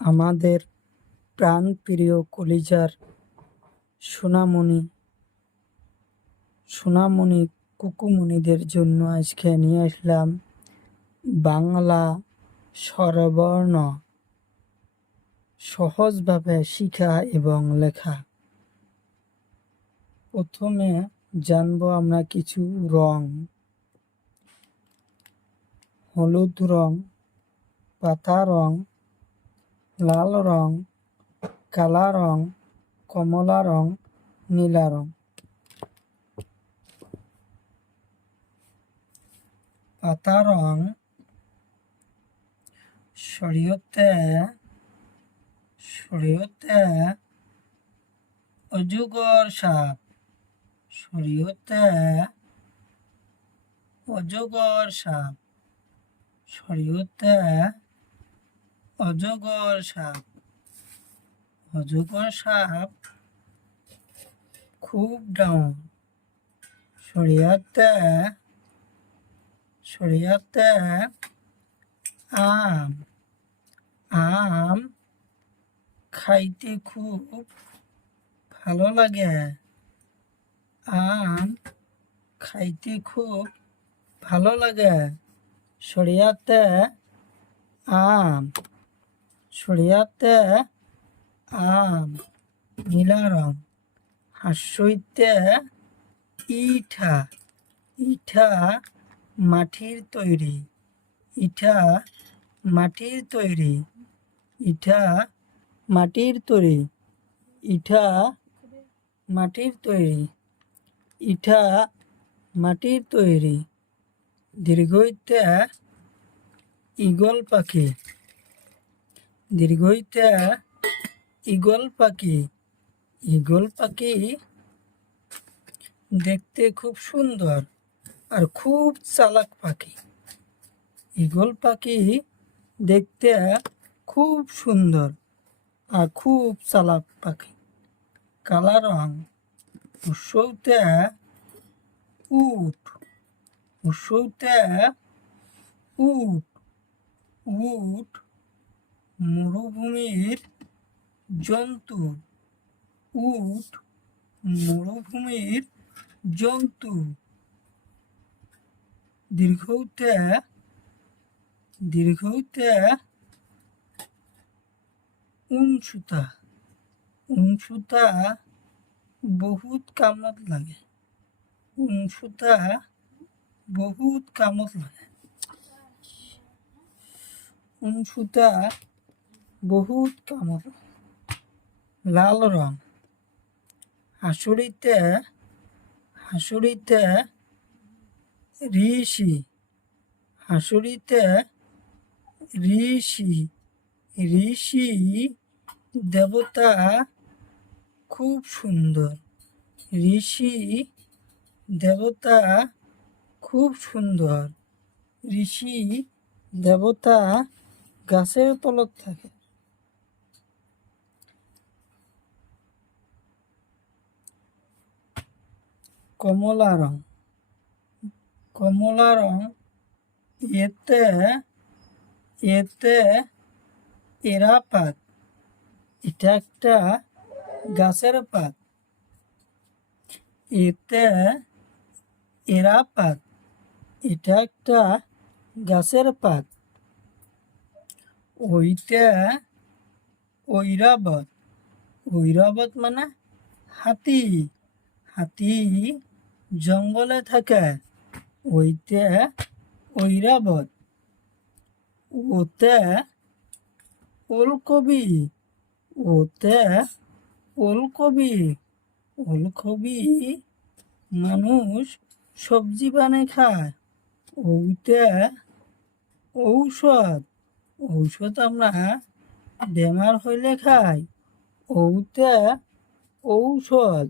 আমাদের প্রাণপ্রিয় কলিজার সোনামণি কুকুমণিদের জন্য আজকে নিয়ে আসলাম বাংলা স্বরবর্ণ সহজভাবে শিখা এবং লেখা। প্রথমে জানবো আমরা কিছু রং। হলুদ রং, পাতা রং, লাল রং, কালা রং, কমলা রং, নীলা রং। পাতা রং শরীয়তে অজগর সাপ, শরীয়তে অজগর সাপ, শরীয়তে অজগর সাপ। অজগর সাপ খুব ডাউন, শরীয়তে আম, আম খাইতে খুব ভালো লাগে। আম খাইতে খুব ভালো লাগে। শরীয়তে আম, শরীয়তে আম। নীলা রং হাস্যইতে ইটা, ইটা মাটির তৈরি, ইটা মাটির তৈরি, ইটা মাটির তৈরি, ইটা মাটির তৈরি, ইটা মাটির তৈরি। দীর্ঘইতে ঈগল পাখি, দীর্ঘইতে ঈগল পাখি, ঈগল পাখি দেখতে খুব সুন্দর আর খুব চালাক পাখি। ঈগল পাখি দেখতে খুব সুন্দর আর খুব চালাক পাখি। কালা রং উৎসতে উট, উৎসতে উট, উট মরুভূমির জন্তু, উট মরুভূমির জন্তু। দীর্ঘতে উনসুতা, উনসুতা বহুত কামত লাগে, উনসুতা বহুত কামত লাগে, উনসুতা বহুত কামত লাগে। লাল রং হাসুরিতে ঋষি, হাসুরিতে ঋষি, ঋষি দেবতা খুব সুন্দর, ঋষি দেবতা খুব সুন্দর। ঋষি দেবতা গাছের তলত থাকে। কমলা রং, কমলা রং এতে এরা পাত, এটা একটা গাছের পাত, এতে এরা পাত, এটা একটা গাছের পাত। ওইটা ঐরাবত, ঐরাবত মানে হাতি, হাতি জঙ্গলে থাকে। ওইতে ঐরাবত। ওতে ওলকবি, ওতে ওলকবি, ওলকবি মানুষ সবজি বানিয়ে খায়। ওইতে ঔষধ, ঔষধ আমরা বেমার হইলে খাই। ওতে ঔষধ।